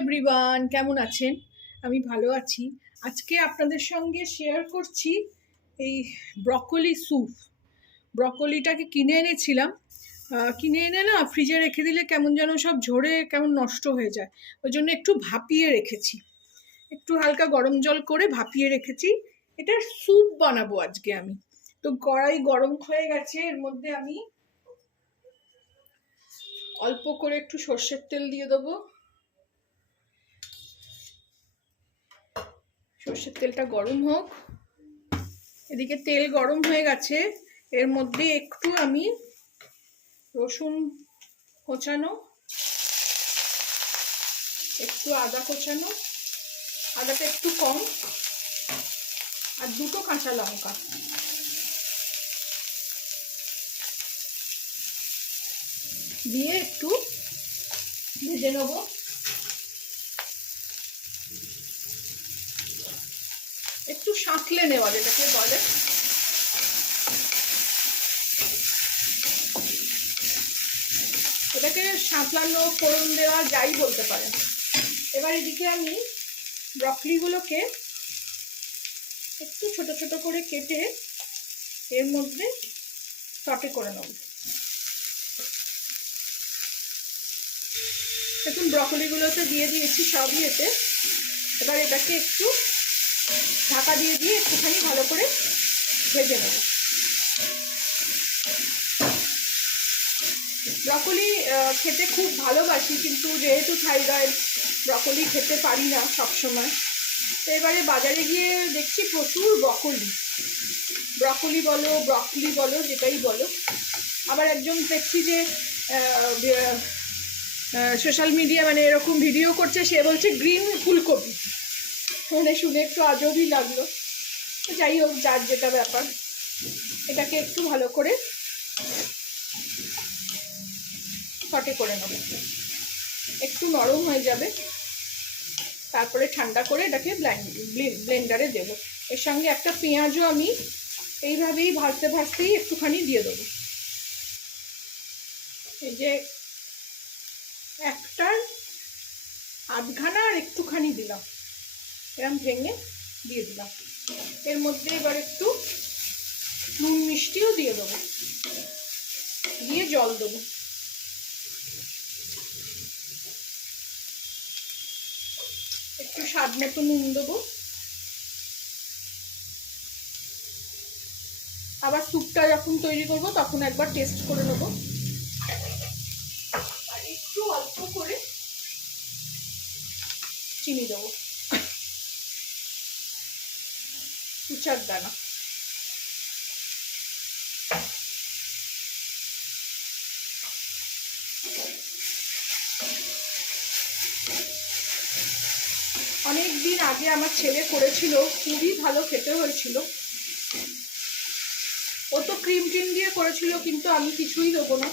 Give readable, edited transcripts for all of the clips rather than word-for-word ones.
Everyone, কেমন আছেন? আমি ভালো আছি। আজকে আপনাদের সঙ্গে শেয়ার করছি এই ব্রকলি স্যুপ। ব্রকলিটাকে কিনে এনেছিলাম। কিনে এনে না ফ্রিজে রেখে দিলে কেমন যেন সব ঝরে কেমন নষ্ট হয়ে যায়। ওই জন্য একটু ভাপিয়ে রেখেছি, একটু হালকা গরম জল করে ভাপিয়ে রেখেছি। এটার স্যুপ বানাবো আজকে আমি। তো কড়াই গরম হয়ে গেছে, এর মধ্যে আমি অল্প করে একটু সর্ষের তেল দিয়ে দেবো। সর্ষের তেলটা গরম হোক। এদিকে তেল গরম হয়ে গেছে, এর মধ্যে একটু আমি রসুন কোচানো, একটু আদা কোচানো, আদাটা একটু কম, আর দুটো কাঁচা লঙ্কা দিয়ে একটু ভেজে নেব। একটু সাঁতলে নেওয়া যেটাকে বলে। এটাকে সাঁতলানো, ফোড়ন দেওয়া, যাই বলতে পারেন। এবার এদিকে আমি ব্রকলিগুলোকে একটু ছোট ছোট করে কেটে এর মধ্যে সটে করে নেব। দেখুন, ব্রকলিগুলোতে দিয়ে দিয়েছি সবই এতে। এবার এটাকে একটু ঢাকা দিয়ে দিয়ে একটুখানি ভালো করে ভেজে নেব। ব্রকলি খেতে খুব ভালোবাসি, কিন্তু যেহেতু থাইরয়েড ব্রকলি খেতে পারি না সবসময়। তো এবারে বাজারে গিয়ে দেখছি প্রচুর ব্রকলি বলো, ব্রকলি বলো, যেটাই বলো। আবার একজন দেখছি যে সোশ্যাল মিডিয়া মানে এরকম ভিডিও করছে, সে বলছে গ্রিন ফুলকপি। মানে শুনে একটু আজবই লাগলো। যাই হোক, যার যেটা ব্যাপার। এটাকে একটু ভালো করে সটে করে নেব, একটু নরম হয়ে যাবে। তারপরে ঠান্ডা করে এটাকে ব্লেন্ডারে দেব। এর সঙ্গে একটা পেঁয়াজও আমি এইভাবেই ভাজতে ভাজতেই একটুখানি দিয়ে দেবো। এই যে একটার আধখানা আর একটুখানি দিলাম, এরকম ভেঙে দিয়ে দিলাম। এর মধ্যে এবার একটু নুন মিষ্টিও দিয়ে দেবো, দিয়ে জল দেবো। একটু স্বাদ মতো নুন দেবো। আবার স্যুপটা যখন তৈরি করব তখন একবার টেস্ট করে নেব। আর একটু অল্প করে চিনি দেবো, 2-4 দানা। অনেক দিন আগে আমার ছেলে করেছিল, খুবই ভালো খেতে হয়েছিল। ও তো ক্রিম টিম দিয়ে করেছিল, কিন্তু আমি কিছুই দেবো না।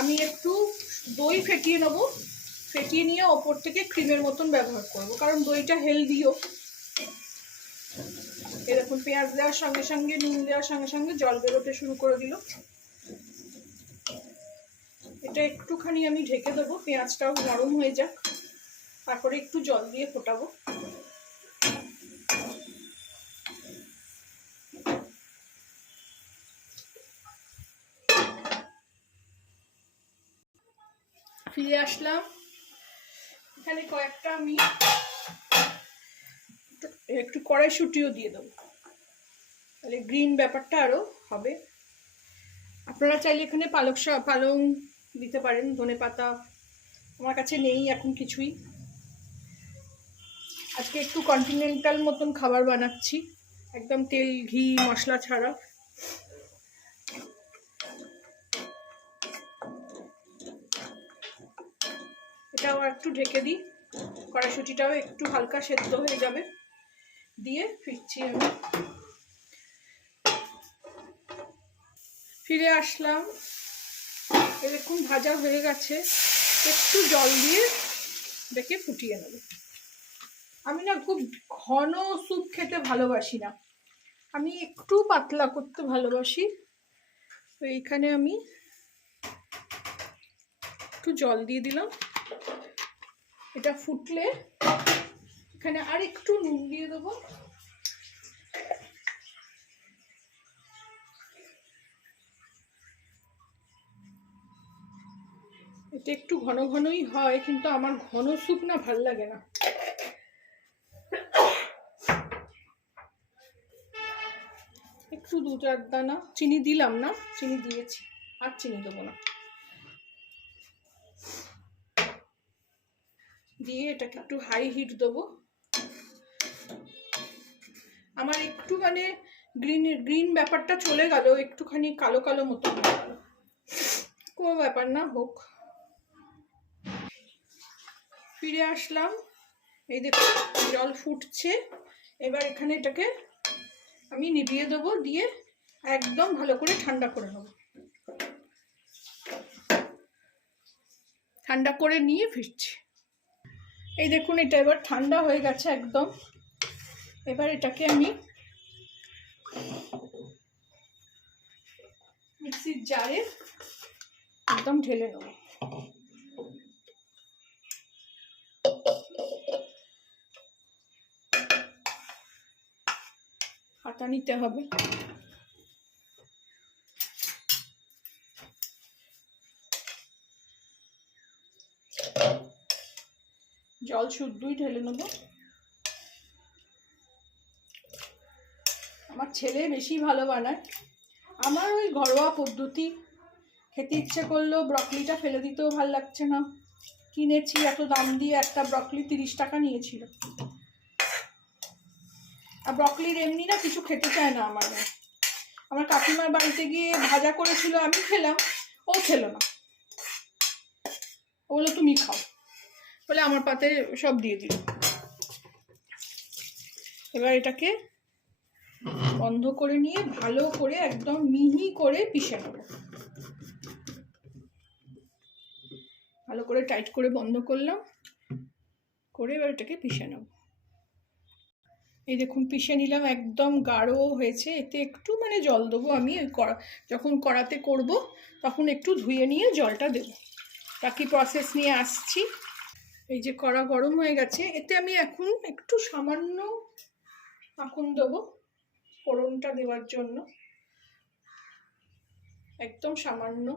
আমি একটু দই ফেটিয়ে নেবো, ফেটিয়ে নিয়ে ওপর থেকে ক্রিমের মতন ব্যবহার করব, কারণ দইটা হেলদিও। এরকম পেঁয়াজ দেওয়ার সঙ্গে সঙ্গে, নুন দেওয়ার সঙ্গে সঙ্গে জল বেরোতে শুরু করে দিল। এটা একটুখানি আমি ঢেকে দেবো, পেঁয়াজটাও নরম হয়ে যাক, তারপরে একটু জল দিয়ে ফোটাবো। ফিরে আসলাম। এখানে কয়েকটা আমি একটু কড়াইশুঁটিও দিয়ে দেবো, তাহলে গ্রিন ব্যাপারটা আরো হবে। আপনারা চাইলে এখানে পালং দিতে পারেন, ধনেপাতা। আমার কাছে নেই এখন কিছুই। আজকে একটু কন্টিনেন্টাল মতন খাবার বানাচ্ছি, একদম তেল ঘি মশলা ছাড়া। এটাও একটু ঢেকে দিই, কড়াইশুঁটিটাও একটু হালকা সেদ্ধ হয়ে যাবে। দিয়ে ফিরছি আমি। ফিরে আসলাম, এরকম ভাজা হয়ে গেছে। একটু জল দিয়ে দেখে ফুটিয়ে নেব। আমি না খুব ঘন স্যুপ খেতে ভালোবাসি না, আমি একটু পাতলা করতে ভালোবাসি। তো এইখানে আমি একটু জল দিয়ে দিলাম। এটা ফুটলে এখানে আর একটু নুন দিয়ে দেবো। এটা একটু ঘন ঘনই হয়, কিন্তু আমার ঘন স্যুপ না ভাল লাগে না। একটু 2-4 দানা চিনি দিলাম, না চিনি দিয়েছি, আর চিনি দেবো না। দিয়ে এটাকে একটু হাই হিট দেবো। আমার একটু মানে গ্রিন ব্যাপারটা চলে গেল, একটুখানি কালো কালো মতো হয়ে গেল, কোনো ব্যাপার না, হোক। ফিরে আসলাম, এই দেখো জল ফুটছে। এবার এখানে এটাকে আমি নিভিয়ে দেবো, দিয়ে একদম ভালো করে ঠান্ডা করে নেবো। ঠান্ডা করে নিয়ে ফিরছি। এই দেখুন এটা এবার ঠান্ডা হয়ে গেছে একদম। এবার এটাকে আমি মিক্সির জারে একদম ঢেলে নেব। হাতা নিতে হবে। জল শুদ্ধই ঢেলে নেব। আমার ছেলে বেশি ভালো বানায়, আমার ওই ঘরোয়া পদ্ধতি। খেতে ইচ্ছে করলো, ব্রকলিটা ফেলে দিতেও ভাল লাগছে না। কিনেছি এত দাম দিয়ে, একটা ব্রকলি 30 টাকা নিয়েছিল। আর ব্রকলির এমনি না কিছু খেতে চায় না আমার মেয়ে। আমার কাকিমার বাড়িতে গিয়ে ভাজা করেছিল, আমি খেলাম, ও খেলো না। ও বললো তুমি খাও, বলে আমার পাতে সব দিয়ে দিল। এবার এটাকে বন্ধ করে নিয়ে ভালো করে একদম মিহি করে পিষে নেব। ভালো করে টাইট করে বন্ধ করলাম, করে এবার এটাকে পিষে নেব। এই দেখুন পিষে নিলাম, একদম গাঢ় হয়েছে। এতে একটু মানে জল দেবো আমি, ওই যখন কড়াতে করব তখন একটু ধুয়ে নিয়ে জলটা দেব। বাকি প্রসেস নিয়ে আসছি। এই যে কড়া গরম হয়ে গেছে, এতে আমি এখন একটু সামান্য মাখন দেবো ফোড়নটা দেওয়ার জন্য, একদম সামান্য।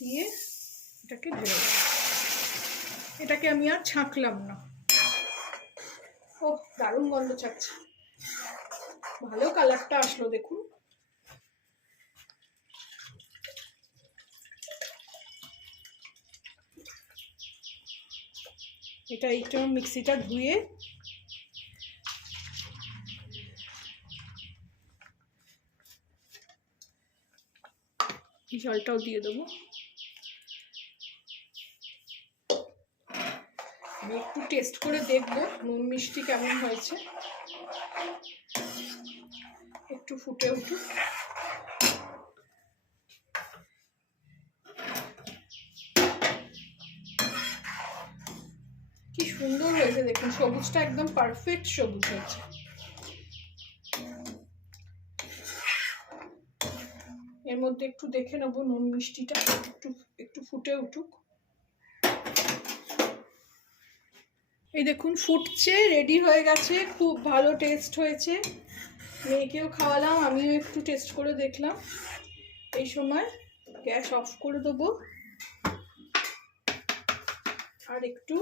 দিয়ে এটাকে ঢেলে দেবো। এটাকে আমি আর ছাঁকলাম না। ও দারুণ গন্ধ ছাড়ছে, ভালো কালারটা আসলো দেখুন। এটা একটু মিক্সিটা ধুয়ে জলটাও দিয়ে দেবো। আমি একটু টেস্ট করে দেখবো নুন মিষ্টি কেমন হয়েছে। একটু ফুটে উঠুক। কি সুন্দর হয়েছে দেখুন, সবুজটা একদম পারফেক্ট সবুজ হয়েছে। এর মধ্যে একটু দেখে নেবো নুন মিষ্টিটা একটু ফুটে উঠুক। এই দেখুন ফুটছে, রেডি হয়ে গেছে, খুব ভালো টেস্ট হয়েছে। মেয়েকেও খাওয়ালাম, আমিও একটু টেস্ট করে দেখলাম। এই সময় গ্যাস অফ করে দেবো, আর একটু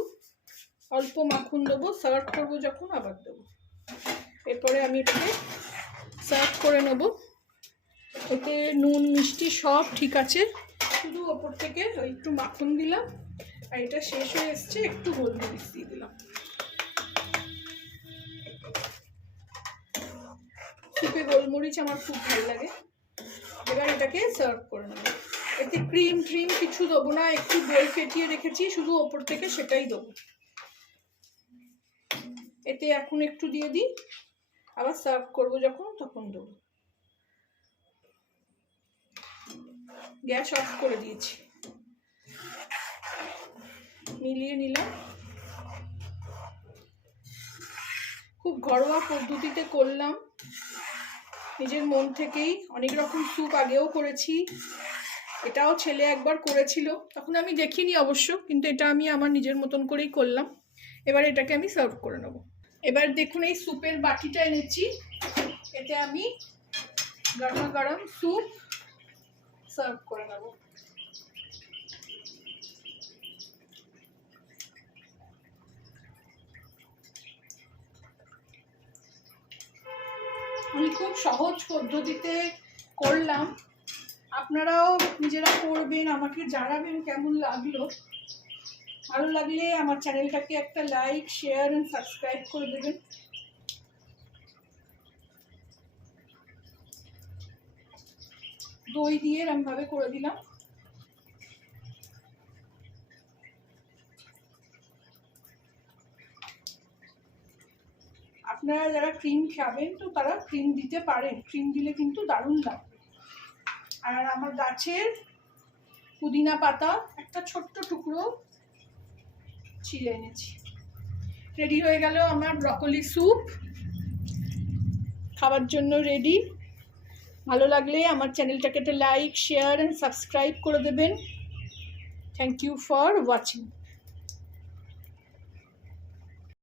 অল্প মাখন দেবো। সার্ভ করবো যখন আবার দেবো। এরপরে আমি এটাকে সার্ভ করে নেব। এতে নুন মিষ্টি সব ঠিক আছে, শুধু ওপর থেকে একটু মাখন দিলাম। আর এটা শেষ হয়ে এসছে, একটু গোলমরিচ দিয়ে দিলাম। সুপে গোলমরিচ আমার খুব ভালো লাগে। এবার এটাকে সার্ভ করে নেব। এতে ক্রিম কিছু দেবো না, একটু দই ফেটিয়ে রেখেছি শুধু ওপর থেকে, সেটাই দেবো। এতে এখন একটু দিয়ে দিই, আবার সার্ভ করবো যখন তখন দেবো। গ্যাস অফ করে দিয়েছি, মিলিয়ে নিলাম। খুব ঘরোয়া পদ্ধতিতে করলাম, নিজের মন থেকেই। অনেক রকম স্যুপ আগেও করেছি, এটাও ছেলে একবার করেছিল, তখন আমি দেখিনি অবশ্য, কিন্তু এটা আমি আমার নিজের মতন করেই করলাম। এবার এটাকে আমি সার্ভ করে নেব। এবার দেখুন এই স্যুপের বাটিটা এনেছি, এতে আমি গরমা গরম স্যুপ সার্ভ করে নেব। আমি খুব সহজ পদ্ধতিতে করলাম, আপনারাও নিজেরা করবেন, আমাকে জানাবেন কেমন লাগলো। ভালো লাগলে আমার চ্যানেলটাকে একটা লাইক, শেয়ার এন্ড সাবস্ক্রাইব করে দেবেন। দই দিয়ে এরমভাবে করে দিলাম। আপনারা যারা ক্রিম খাবেন তো তারা ক্রিম দিতে পারেন, ক্রিম দিলে কিন্তু দারুণ লাগবে। আর আমার গাছের পুদিনা পাতা একটা ছোট্ট টুকরো ছিলে এনেছি। রেডি হয়ে গেল আমার ব্রকলি স্যুপ, খাওয়ার জন্য রেডি। ভালো লাগলে আমার চ্যানেলটাকে একটা লাইক, শেয়ার এন্ড সাবস্ক্রাইব করে দেবেন। Thank you for watching.